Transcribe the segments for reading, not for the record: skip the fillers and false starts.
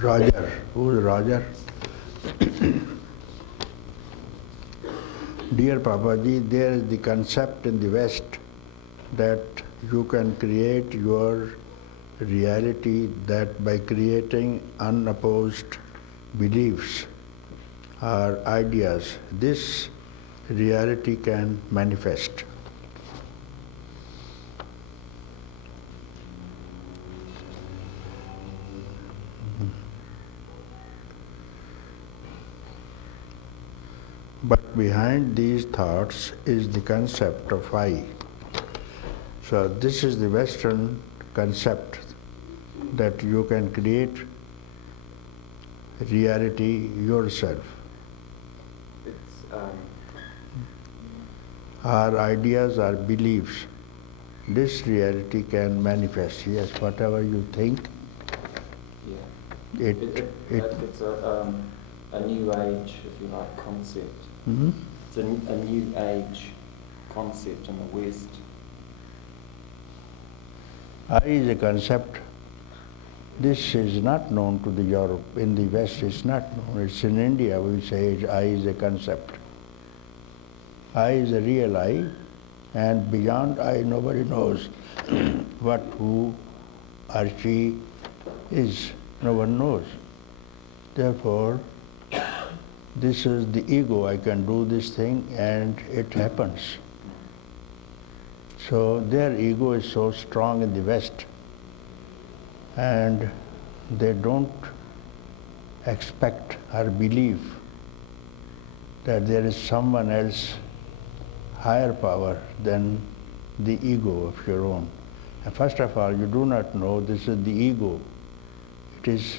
Roger. Who's Roger? Dear Papaji, there is the concept in the West that you can create your reality that by creating unopposed beliefs or ideas, this reality can manifest. But behind these thoughts is the concept of I. So this is the Western concept that you can create reality yourself. Our ideas, our beliefs, this reality can manifest. Yes, whatever you think, yeah. It's a new age, if you like, concept. Mm-hmm. It's a new age concept in the West. I is a concept. This is not known to the Europe. In the West, it's not known. It's in India we say I is a concept. I is a real I, and beyond I nobody knows what, who or she is. No one knows. Therefore, this is the ego. I can do this thing and it happens. So their ego is so strong in the West, and they don't expect or believe that there is someone else higher power than the ego of your own. And first of all, you do not know this is the ego. It is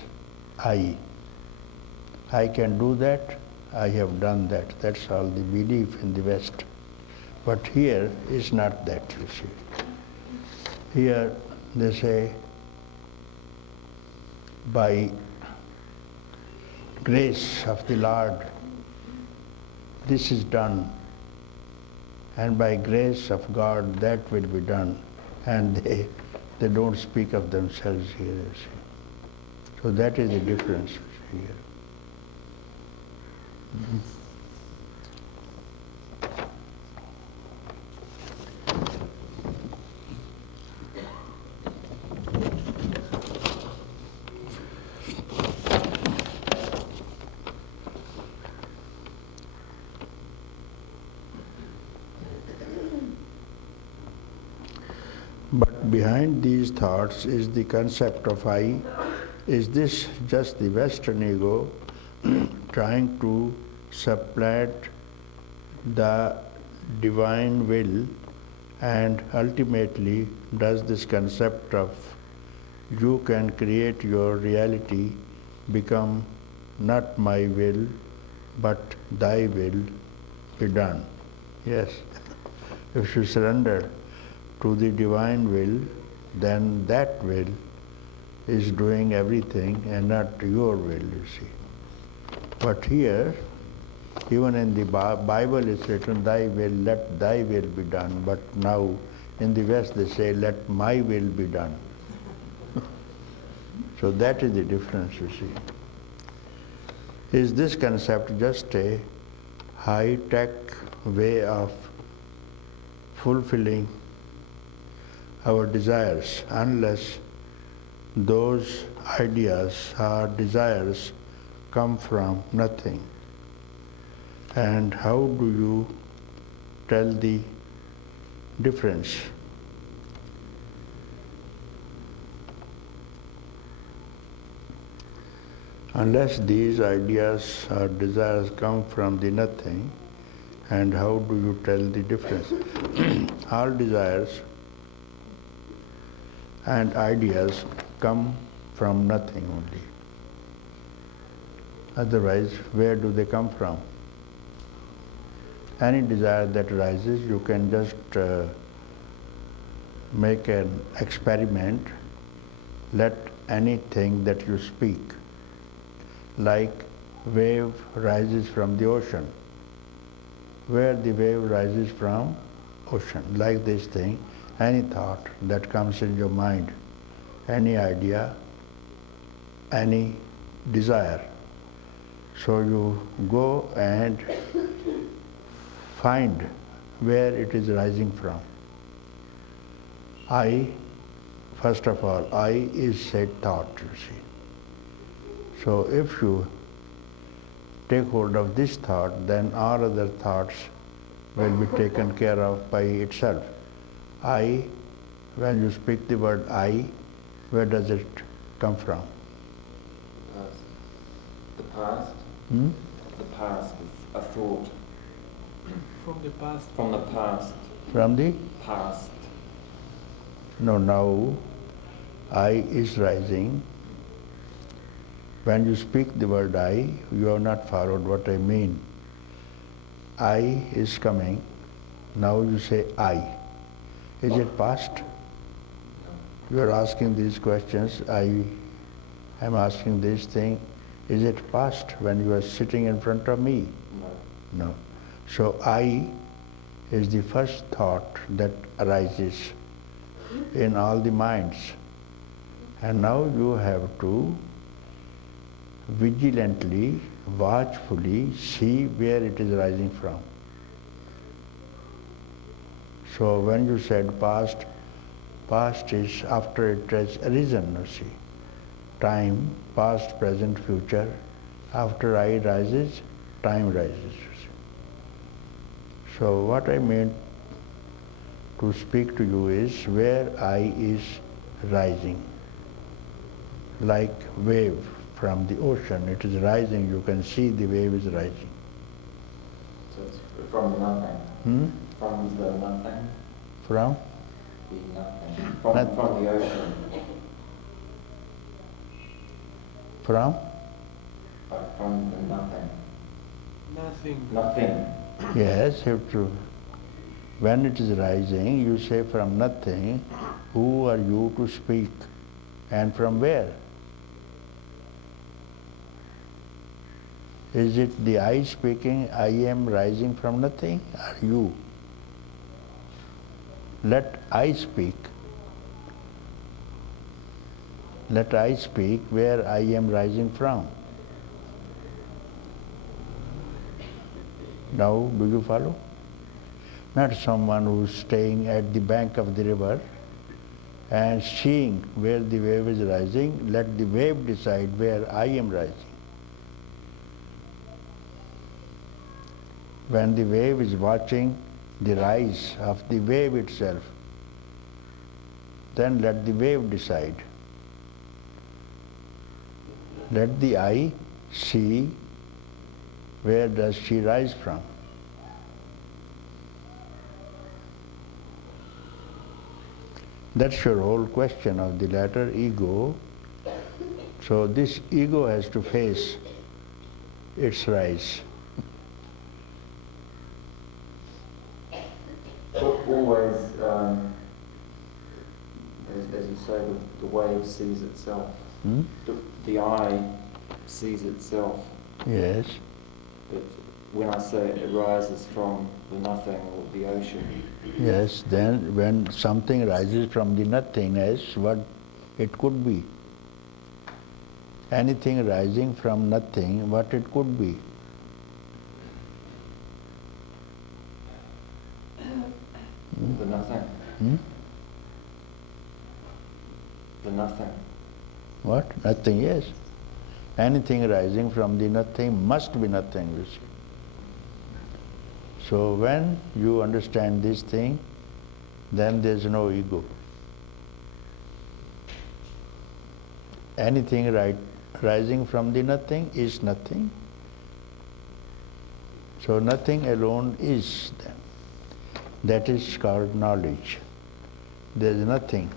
I. I can do that, I have done that. That's all the belief in the West. But here is not that, you see. Here they say, by grace of the Lord, this is done. And by grace of God, that will be done. And they don't speak of themselves here, you see. So that is the difference here. Mm-hmm. But behind these thoughts is the concept of I. Is this just the Western ego trying to supplant the divine will, and ultimately does this concept of you can create your reality become not my will but thy will be done? Yes. If you surrender to the divine will, then that will is doing everything and not your will, you see. But here, even in the Bible is written, thy will, let thy will be done. But now in the West they say, let my will be done. So that is the difference, you see. Is this concept just a high-tech way of fulfilling our desires, unless those ideas or desires come from nothing? And how do you tell the difference? Unless these ideas or desires come from the nothing, and how do you tell the difference? All desires and ideas come from nothing only. Otherwise, where do they come from? Any desire that arises, you can just make an experiment. Let anything that you speak, like wave rises from the ocean. Where the wave rises from? Ocean. Like this thing, any thought that comes in your mind, any idea, any desire. So you go and find where it is rising from. I, first of all, I is said thought, you see. So if you take hold of this thought, then all other thoughts will be taken care of by itself. I, when you speak the word I, where does it come from? The past. Hmm? The past is a thought. From the past. From the past. From the? Past. No, now I is rising. When you speak the word I, you have not followed what I mean. I is coming. Now you say I. Is it past? You are asking these questions. I am asking this thing. Is it past when you are sitting in front of me? No. No. So I is the first thought that arises in all the minds. And now you have to vigilantly, watchfully see where it is rising from. So when you said past, past is after it has arisen, you see. Time, past, present, future. After I rises, time rises, you see. So what I mean to speak to you is where I is rising. Like wave from the ocean, it is rising, you can see the wave is rising. So it's from the nothing. Hmm? From the nothing. From? The nothing. From the ocean. From? From the nothing. Nothing. Nothing. Yes, you have to. When it is rising, you say from nothing, who are you to speak? And from where? Is it the I speaking, I am rising from nothing, or you? Let I speak. Let I speak where I am rising from. Now, do you follow? Not someone who's staying at the bank of the river and seeing where the wave is rising, let the wave decide where I am rising. When the wave is watching the rise of the wave itself, then let the wave decide. Let the I see where does she rise from. That's your whole question of the latter ego. So this ego has to face its rise. Always, as you say, the wave sees itself. Hmm? The I sees itself. Yes. But when I say it rises from the nothing or the ocean. Yes, then when something rises from the nothingness, what it could be? Anything rising from nothing, what it could be? The nothing. Hmm? The nothing. What? Nothing, yes. Anything rising from the nothing must be nothing, you see. So when you understand this thing, then there is no ego. Anything rising from the nothing is nothing. So nothing alone is then. That is called knowledge. There is nothing.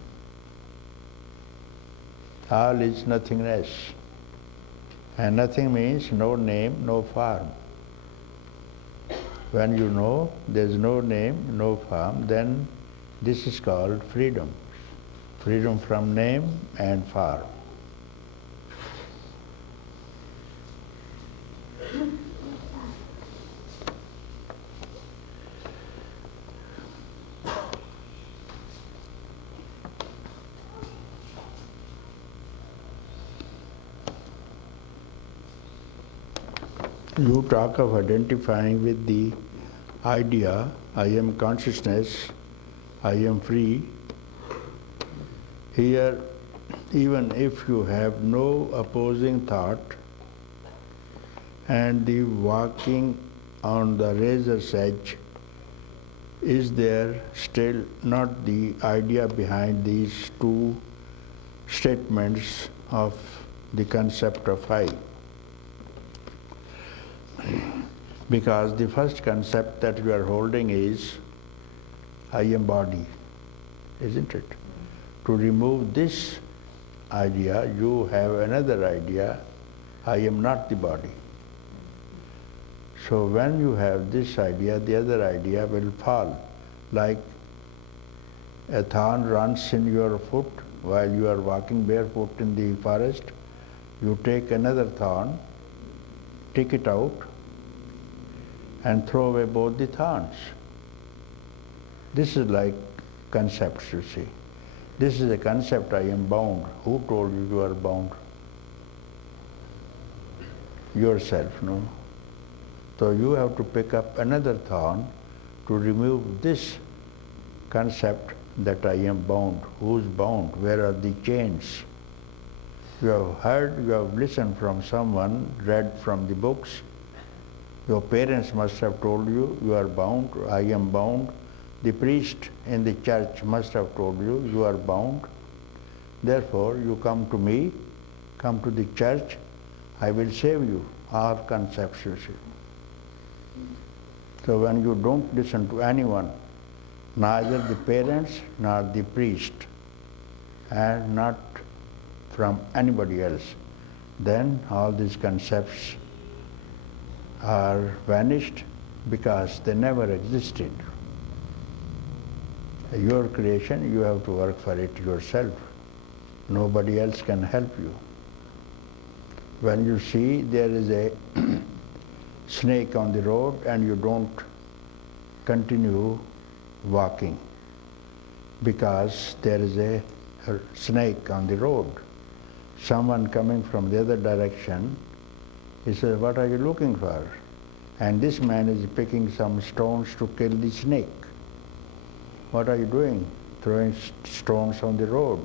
All is nothingness. And nothing means no name, no form. When you know there is no name, no form, then this is called freedom. Freedom from name and form. You talk of identifying with the idea, I am consciousness, I am free. Here, even if you have no opposing thought and the walking on the razor's edge, is there still not the idea behind these two statements of the concept of I? Because the first concept that you are holding is I am body, isn't it? To remove this idea, you have another idea, I am not the body. So when you have this idea, the other idea will fall. Like a thorn runs in your foot while you are walking barefoot in the forest, you take another thorn, take it out, and throw away both the thorns. This is like concepts, you see. This is a concept, I am bound. Who told you you are bound? Yourself, no? So you have to pick up another thorn to remove this concept that I am bound. Who's bound? Where are the chains? You have heard, you have listened from someone, read from the books. Your parents must have told you, you are bound, I am bound. The priest in the church must have told you, you are bound. Therefore, you come to me, come to the church, I will save you. All concepts, you see. So when you don't listen to anyone, neither the parents nor the priest, and not from anybody else, then all these concepts are vanished because they never existed. Your creation, you have to work for it yourself. Nobody else can help you. When you see there is a snake on the road and you don't continue walking because there is a snake on the road. Someone coming from the other direction, he says, what are you looking for? And this man is picking some stones to kill the snake. What are you doing? Throwing stones on the road.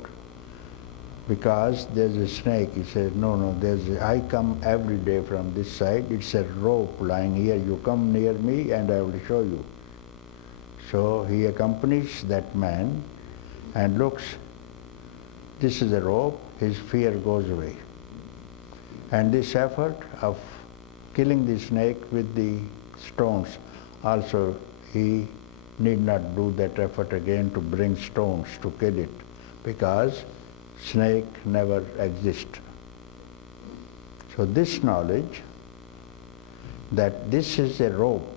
Because there's a snake. He says, no, I come every day from this side. It's a rope lying here. You come near me and I will show you. So he accompanies that man and looks, this is a rope, his fear goes away. And this effort of killing the snake with the stones, also he need not do that effort again to bring stones to kill it, because snake never exists. So this knowledge that this is a rope,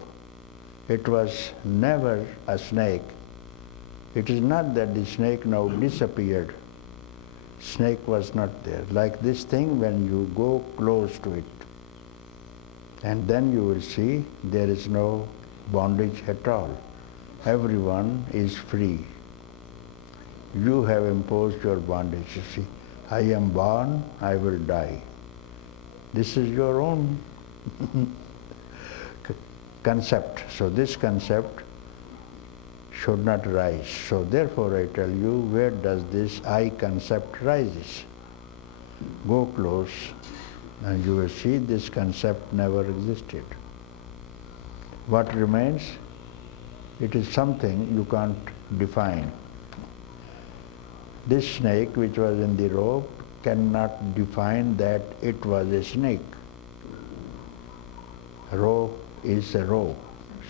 it was never a snake. It is not that the snake now disappeared. Snake was not there. Like this thing, when you go close to it, and then you will see there is no bondage at all. Everyone is free. You have imposed your bondage. You see, I am born, I will die. This is your own concept. So this concept should not rise. So therefore I tell you, where does this I concept rises? Go close and you will see this concept never existed. What remains? It is something you can't define. This snake which was in the rope cannot define that it was a snake. Rope is a rope.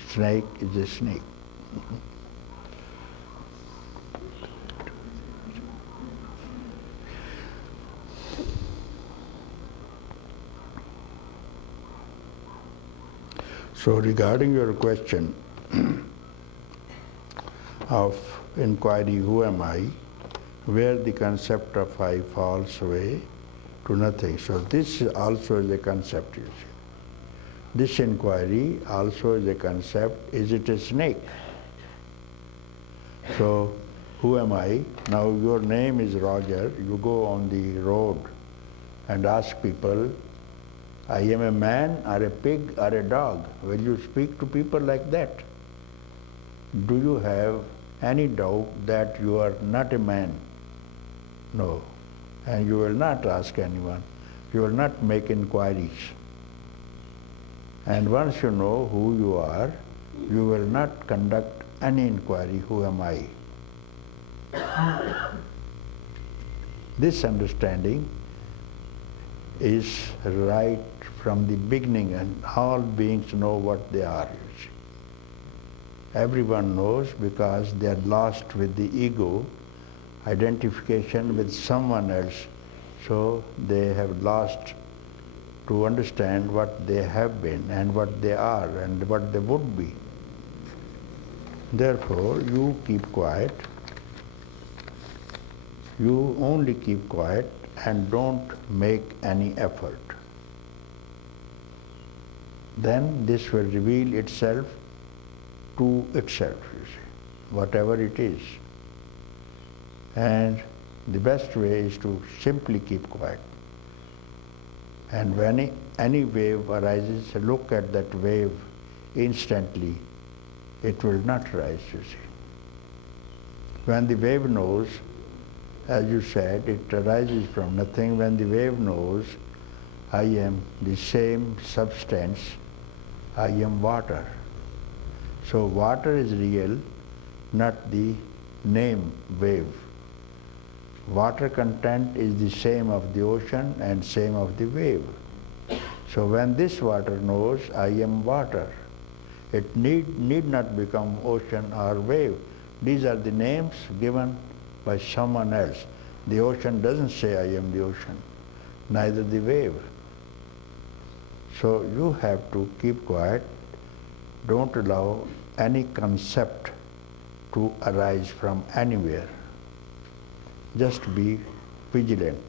Snake is a snake. So regarding your question of inquiry, who am I, where the concept of I falls away to nothing. So this also is a concept, you see. This inquiry also is a concept. Is it a snake? So who am I? Now your name is Roger. You go on the road and ask people, I am a man or a pig or a dog. Will you speak to people like that? Do you have any doubt that you are not a man? No. And you will not ask anyone. You will not make inquiries. And once you know who you are, you will not conduct any inquiry, who am I? This understanding is right from the beginning, and all beings know what they are. You see. Everyone knows because they are lost with the ego, identification with someone else, so they have lost to understand what they have been and what they are and what they would be. Therefore, you keep quiet. You only keep quiet and don't make any effort. Then this will reveal itself to itself, you see, whatever it is. And the best way is to simply keep quiet. And when any wave arises, look at that wave instantly. It will not rise, you see. When the wave knows, as you said, it arises from nothing. When the wave knows, I am the same substance, I am water. So water is real, not the name wave. Water content is the same of the ocean and same of the wave. So when this water knows, I am water, it need not become ocean or wave. These are the names given by someone else. The ocean doesn't say I am the ocean, neither the wave. So you have to keep quiet. Don't allow any concept to arise from anywhere. Just be vigilant.